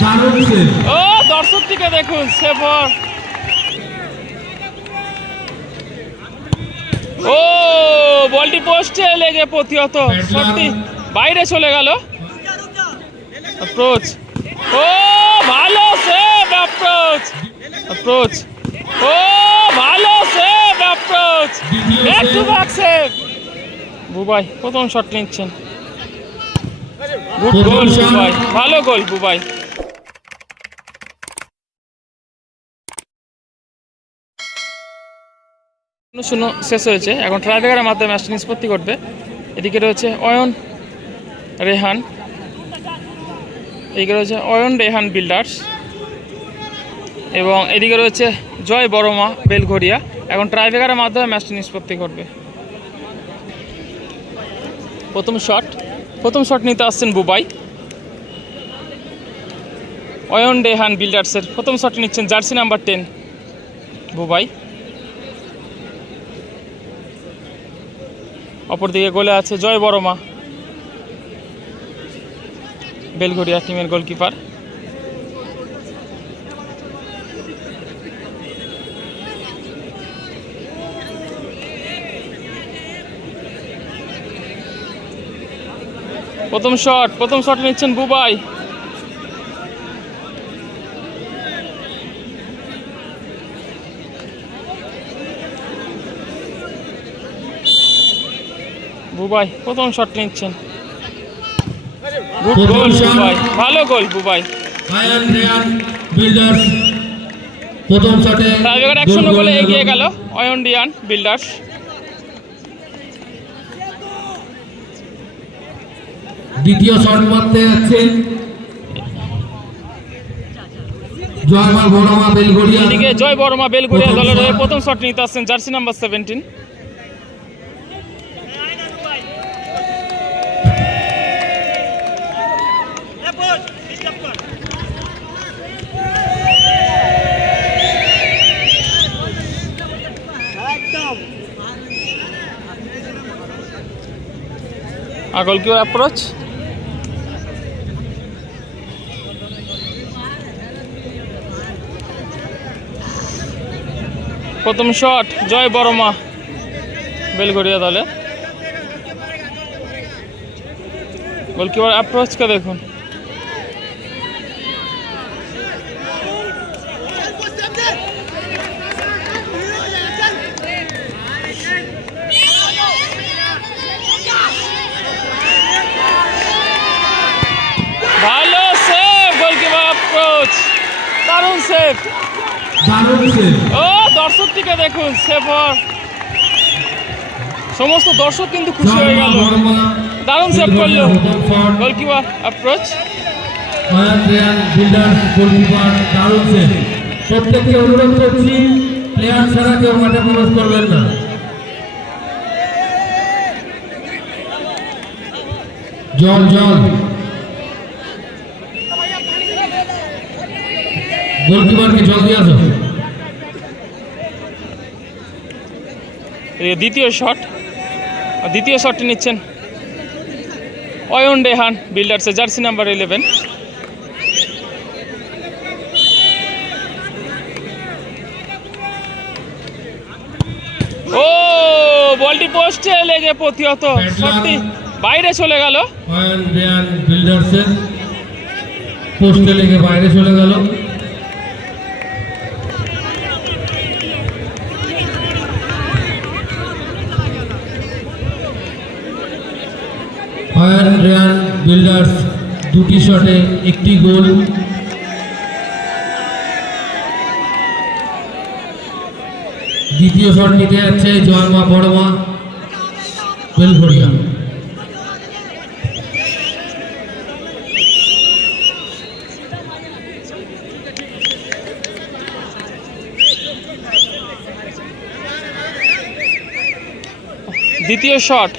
দারুণ ও দর্শক থেকে দেখুন সেভর ও বলটি পোস্টে লেগে প্রতিহত। শটটি বাইরে চলে গেল। অ্যাপ্রোচ। ও ভালো সেভ অ্যাপ্রোচ। অ্যাপ্রোচ। ও ভালো save approach. Back to back save Bubai প্রথম শট নিচ্ছেন। গুড গোল বুবাই ভালো গোল বুবাই শূন্য শূন্য শেষ হয়েছে। এখন ট্রাইব্রেকারের মাধ্যমে ম্যাচটি নিষ্পত্তি করবে। এদিকে রয়েছে অয়ন রেহান। এদিকে রয়েছে অয়ন রেহান বিল্ডার্স এবং এদিকে রয়েছে জয় বড়মা বেলঘরিয়া এখন ট্রাইব্রেকারের মাধ্যমে ম্যাচটি নিষ্পত্তি করবে। প্রথম শট প্রথম শট নিতে আসছেন বুবাই। অয়ন ডেহান বিল্ডার্সের প্রথম শট নিচ্ছেন জার্সি নাম্বার টেন বুবাই। অপরদিকে গোলে আছে জয় বড়মা। বেলঘরিয়া টিমের গোলকিপার প্রথম শট প্রথম শট নিচ্ছেন বুবাই। বুবাই প্রথম শট নিচ্ছেন। গুড গোল। বুবাই ভালো গোল বুবাই। প্রথম শটে এগিয়ে গেল অয়ন ডিয়ান বিল্ডার্স। দ্বিতীয় শট মারতে যাচ্ছে জয়মাল বড়মা বেলগড়িয়া। এদিকে জয় বর্মা বেলগুড়িয়া দলের হয়ে প্রথম শট নিতে আসছেন জার্সি নাম্বার সেভেন্টিন। আগল কিউ অ্যাপ্রোচ প্রথম শট, জয় বর্মা বেলগড়িয়া দলে। গোলকিপার অ্যাপ্রোচকে দেখুন। ভালো সেভ গোলকিপার অ্যাপ্রোচ দারুণ সেভ ও দর্শক থেকে দেখুন সেভর সমস্ত দর্শক কিন্তু খুশি হয়ে গেল। দারুণ সেভ করল। গোলকিপার অ্যাপ্রোচ দারুণ সেভ প্রত্যেককে অনুরোধ করছি প্লেয়ার ছাড়া কেউ মাঠে প্রবেশ করবেন না। জল জল। গোলকিপারকে জল দিয়ে আসো। দ্বিতীয় শট দ্বিতীয় শটটি নিচ্ছেন অয়ন রেহান বিল্ডার্সের জার্সি নাম্বার ইলেভেন ও বলটি পোস্টে লেগে প্রতিহত। শটটি বাইরে চলে গেল। অয়ন রেয়ান বিল্ডার্সের পোস্টে লেগে বাইরে চলে গেল। অয়ন রেয়ান বিল্ডার্স দুটি শটে একটি গোল। দ্বিতীয় শট নিতে যাচ্ছে জয়মা বড়মা বেলঘড়িয়া দ্বিতীয় শট।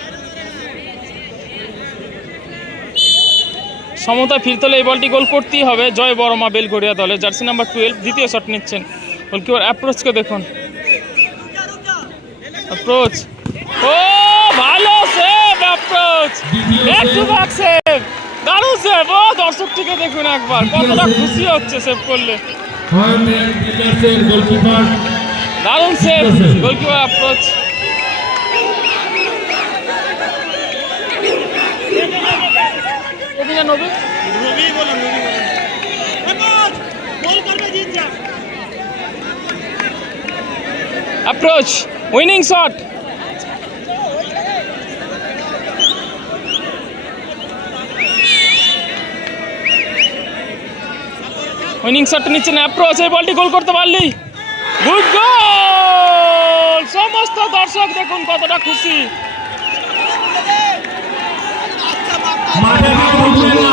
সমতায় ফিরতে হলে এই বলটি গোল করতেই হবে। জয় বড়মা বেলঘরিয়া দলে জার্সি নাম্বার টুয়েলভ দ্বিতীয় শট নিচ্ছেন। গোলকিপার অ্যাপ্রোচকে দেখুন। অ্যাপ্রোচ ও ভালো save approach back to back save দারুণ সেভ ও দর্শকটিকে দেখুন একবার। কতটা খুশি হচ্ছে সেভ করলে। দারুণ সেভ গোলকিপার অ্যাপ্রোচ এদিকে নবী রবি বলুন রবি বলুন। গোল করবে জিত যা approach winning shot winning shot নিচ্ছেন অ্যাপ্রোচ এই বলটি গোল করতে পারলি। গুড গোল সমস্ত দর্শক দেখুন কতটা খুশি। ಕೊಟ್ಟಿಲ್ಲ